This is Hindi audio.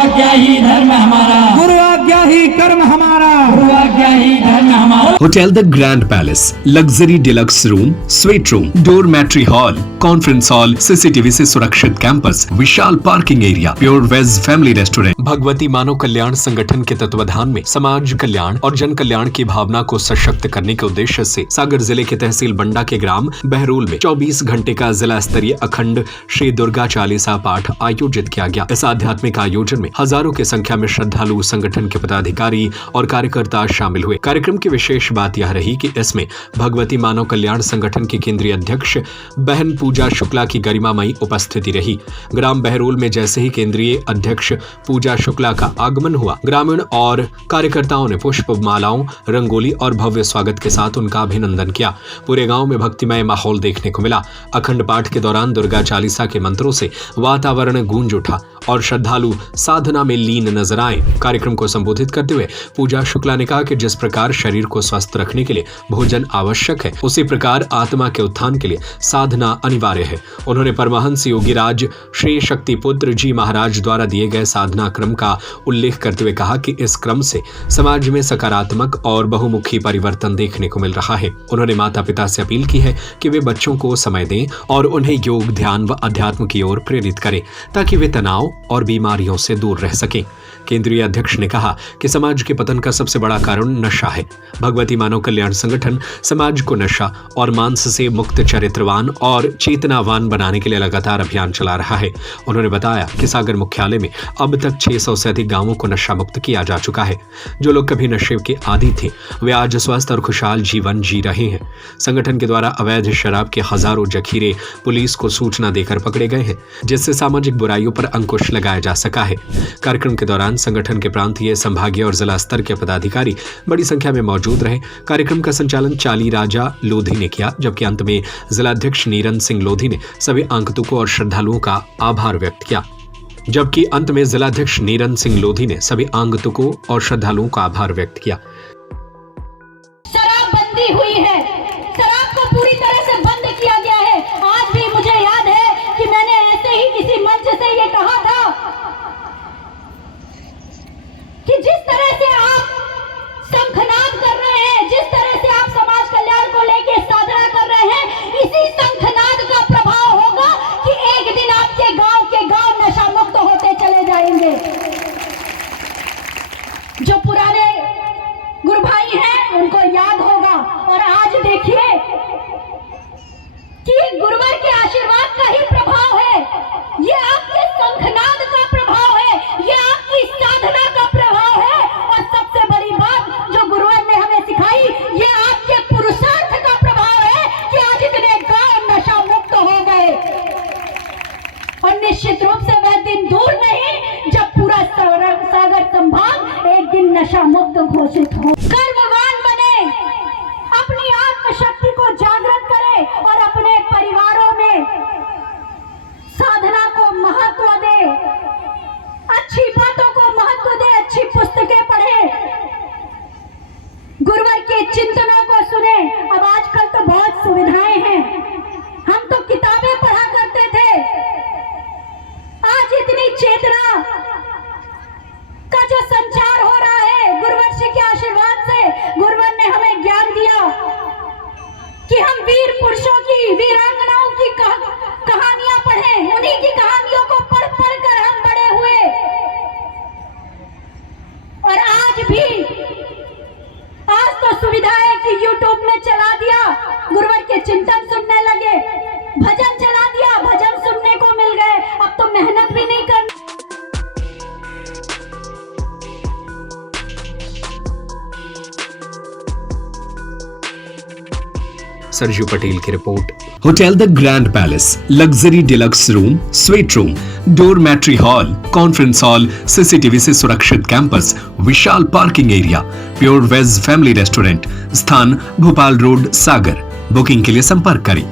आज्ञा ही धर्म हमारा, गुरु आज्ञा ही कर्म हमारा, गुरु आज्ञा ही धर्म हमारा। Hotel the grand palace, luxury deluxe room, suite room, dormitory hall, conference hall, CCTV से सुरक्षित कैंपस, विशाल parking area, pure veg family restaurant. Bhagwati Manav Kalyan Sangathan के तत्वाधान में समाज कल्याण और जन कल्याण की भावना को सशक्त करने के उद्देश्य से सागर जिले के तहसील बंडा के ग्राम बहरोल में 24 घंटे का जिला स्तरीय अखंड श्री दुर्गा चालीसा पाठ आयोजित किया गया। इस आध्यात्मिक आयोजन में हजारों की संख्या में श्रद्धालु, संगठन के पदाधिकारी और कार्यकर्ता शामिल हुए। कार्यक्रम की विशेष बात यह रही कि इसमें भगवती मानव कल्याण संगठन की केंद्रीय अध्यक्ष बहन पूजा शुक्ला की गरिमामयी उपस्थिति रही। ग्राम बहरोल में जैसे ही केंद्रीय अध्यक्ष पूजा शुक्ला का आगमन हुआ, ग्रामीण और कार्यकर्ताओं ने पुष्प मालाओं, रंगोली और भव्य स्वागत के साथ उनका अभिनंदन किया। पूरे गांव में भक्तिमय माहौल देखने को मिला। अखंड पाठ के दौरान दुर्गा चालीसा के मंत्रों से वातावरण गूंज उठा और श्रद्धालु साधना में लीन नजर आए। कार्यक्रम को संबोधित करते हुए पूजा शुक्ला ने कहा कि जिस प्रकार शरीर को स्वस्थ रखने के लिए भोजन आवश्यक है, उसी प्रकार आत्मा के उत्थान के लिए साधना अनिवार्य है। उन्होंने परमहंस योगीराज श्री शक्तिपुत्र जी महाराज द्वारा दिए गए साधना क्रम का उल्लेख करते हुए कहा कि इस क्रम से समाज में सकारात्मक और बहुमुखी परिवर्तन देखने को मिल रहा है। उन्होंने माता पिता से अपील की है कि वे बच्चों को समय दें और उन्हें योग, ध्यान व अध्यात्म की ओर प्रेरित करें ताकि वे तनाव और बीमारियों से दूर रह सकें। केंद्रीय अध्यक्ष ने कहा कि समाज के पतन का सबसे बड़ा कारण नशा है। भगवती मानव कल्याण संगठन समाज को नशा और मांस से मुक्त, चरित्रवान और चेतनावान बनाने के लिए लगातार अभियान चला रहा है। उन्होंने बताया कि सागर मुख्यालय में अब तक 600 से अधिक गांवों को नशा मुक्त किया जा चुका है। जो लोग कभी नशे के आदी थे, वे आज स्वस्थ और खुशहाल जीवन जी रहे हैं। संगठन के द्वारा अवैध शराब के हजारों जखीरे पुलिस को सूचना देकर पकड़े गए हैं, जिससे सामाजिक बुराइयों पर अंकुश लगाया जा सका है। कार्यक्रम के दौरान संगठन के प्रांतीय, संभागीय और जिला स्तर के पदाधिकारी बड़ी संख्या में मौजूद रहे। कार्यक्रम का संचालन चाली राजा लोधी ने किया, जबकि अंत में जिलाध्यक्ष नीरन सिंह लोधी ने सभी आगंतुकों और श्रद्धालुओं का आभार व्यक्त किया। शराबबंदी हुई है, शराब को पूरी तरह से बंद किया गया है। आज भी मुझे याद है कि मैंने ऐसे ही किसी मंच से ये कहा था कि जिस तरह से आप शंखनाद कर रहे हैं, जिस तरह से आप समाज कल्याण को लेके साधना कर रहे हैं, इसी शंखनाद का प्रभाव होगा कि एक दिन आपके गांव के गांव नशा मुक्त होते चले जाएंगे। जो पुराने गुरु भाई हैं उनको याद होगा। और आज देखिए कि गुरुवर के आशीर्वाद का ही प्रभाव है, ये आपके शंखनाद का प्रभाव है, ये आपकी साधना का प्रभाव है। और सबसे बड़ी बात जो गुरुवर ने हमें सिखाई, ये आपके पुरुषार्थ का प्रभाव है कि आज इतने गांव नशा मुक्त हो गए। और निश्चित रूप से वह दिन दूर नहीं जब पूरा सागर संभाग एक दिन नशा मुक्त घोषित हो। कर्मवान बने, अपनी आत्मशक्ति को जागृत करें और अपने परिवारों में साधना को महत्व दे, अच्छी बातों को महत्व दे, अच्छी पुस्तकें पढ़े, गुरुवर के चिंतनों को सुने। अब आजकल तो बहुत सुविधाएं हैं, हम तो किताबें पढ़ा करते थे, आज इतनी चेतना का जो संचार हो रहा है गुरुवर जी के आशीर्वाद से। गुरुवर ने हमें ज्ञान दिया कि हम वीर पुरुषों की, वीरांगनाओं की कहानियां पढ़ें, उन्हीं की कहानियों को पढ़ पढ़ कर हम बड़े हुए। और आज तो सुविधा है कि YouTube में चला दिया, गुरुवर के चिंतन सुनने लगे, भजन चला दिया, भजन सुनने को मिल गए। अब तो मेहनत भी नहीं करनी। सरजू पटेल की report. Hotel the grand palace, luxury deluxe room, suite room, dormitory hall, conference hall, CCTV से सुरक्षित कैंपस, विशाल parking area, pure veg family restaurant. स्थान भोपाल रोड, सागर। बुकिंग के लिए संपर्क करें